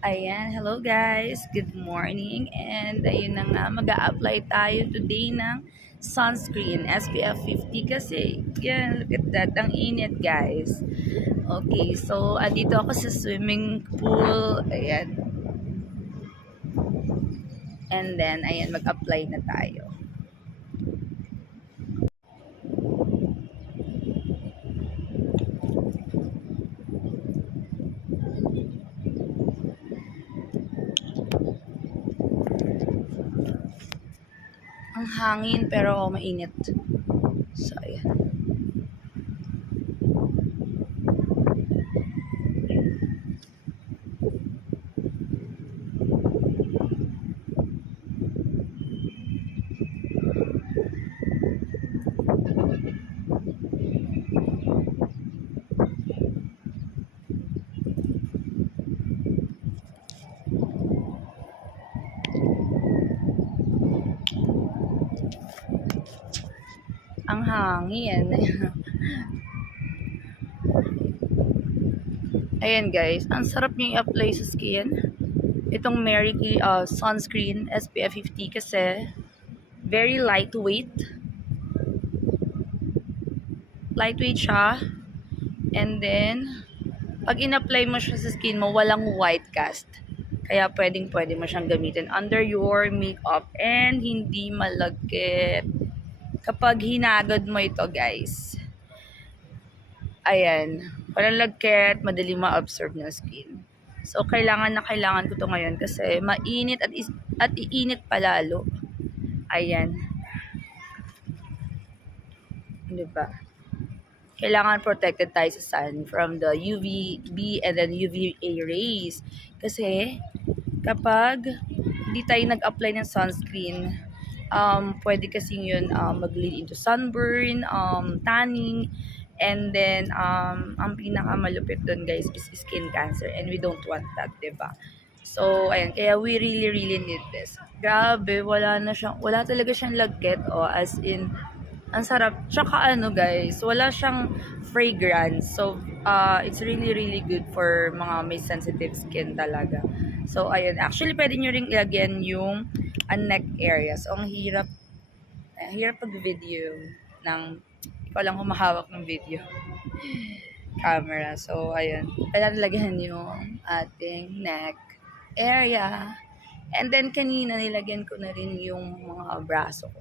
Ayan, hello guys. Good morning. And ayun na nga, mag-a-apply tayo today ng sunscreen SPF 50 kasi yan, look at that, ang init guys. Okay, so andito ako sa swimming pool. Ayan. And then, ayan, mag-apply na tayo. Ang hangin pero mainit. So, ayan. Ang hangin. Ayan guys, ang sarap niya i-apply sa skin. Itong Mary Kay sunscreen SPF 50 kasi very lightweight. Lightweight siya. And then, pag in-apply mo siya sa skin mo, walang white cast. Kaya pwede mo siyang gamitin under your makeup and hindi malagkit. Kapag hinagod mo ito guys, ayan, walang lagkit, madali ma-absorb ng skin. So, kailangan na kailangan ko to ngayon kasi mainit at iinit palalo. Ayan. Diba? Kailangan protected tayo sa sun from the UVB and then UVA rays. Kasi, kapag hindi tayo nag-apply ng sunscreen, pwede kasing yun mag-lead into sunburn, tanning, and then, ang pinakamalupit doon guys is skin cancer and we don't want that, diba? So, ayan, kaya we really need this. Grabe, wala talaga siyang lagkit, as in, ang sarap. Tsaka ano guys, wala siyang fragrance. So, it's really good for mga may sensitive skin talaga. So, ayun. Actually, pwede nyo ring ilagyan yung neck area. So, ang hirap pag-video ng, ikaw lang humahawak ng video camera. So, ayun. Kailangan lagyan yung ating neck area. And then, kanina nilagyan ko na rin yung mga braso ko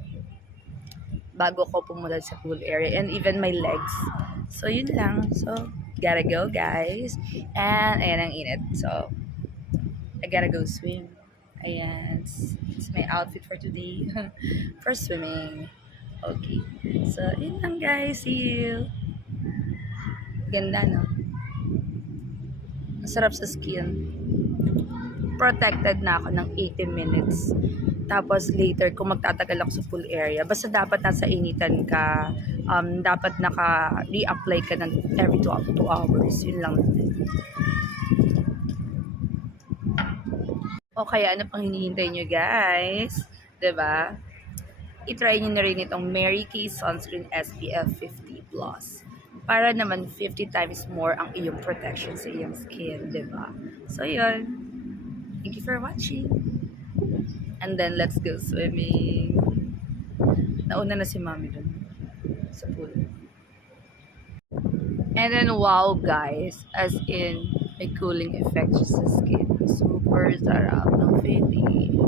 bago ko pumunta sa pool area and even my legs. So, yun lang. So, gotta go, guys. And, ayan ang init. So, I gotta go swim. Ayan. It's my outfit for today. For swimming. Okay. So, yun lang, guys. See you. Ganda, no? Ang sarap sa skin. Protected na ako ng 80 minutes. Tapos later, kung magtatagal ako sa pool area, basta dapat nasa initan ka, dapat naka-reapply ka ng every 2 hours. Yun lang. O kaya ano pang hinihintay nyo guys? 'Di ba? I-try nyo na rin itong Mary Kay Sunscreen SPF 50+. Para naman 50 times more ang iyong protection sa iyong skin, 'di ba? So yun. Thank you for watching. And then, let's go swimming. Nauna na si Mami dun sa pool. And then, wow guys. As in, may cooling effect sa skin. Super sarap ng feeling.